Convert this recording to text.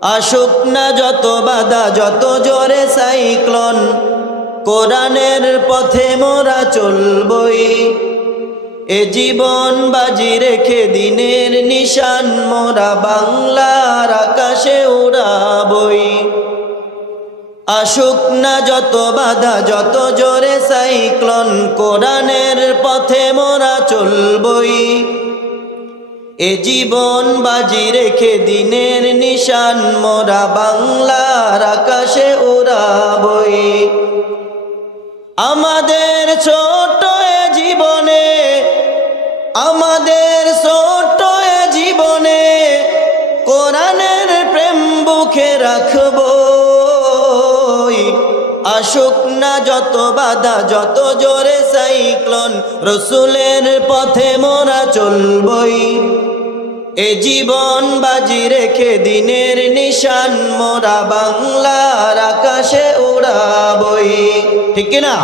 আসুক না যত বাধা যত জোরে সাইক্লোন, কোরআনের পথে মোরা চলবই। এ জীবন বাজি রেখে দিনের নিশান মোরা বাংলার আকাশে উড়াবই। আসুক না যত বাধা যত জোরে সাইক্লোন, কোরআনের পথে মোরা চলবই। এ জীবন বাজি রেখে দিনের নিশান মোরা বাংলার আকাশে উড়াবই। আমাদের ছোট এ জীবনে, আমাদের ছোট এ জীবনে কোরআনের প্রেম বুকে রাখবো। আসুক না যত বাধা যত জোরে সাইক্লোন, রসুলের পথে মোরা চলবই। এ জীবন বাজি রেখে দিনের নিশান মোরা বাংলার আকাশে উড়াবই। ঠিক কিনা?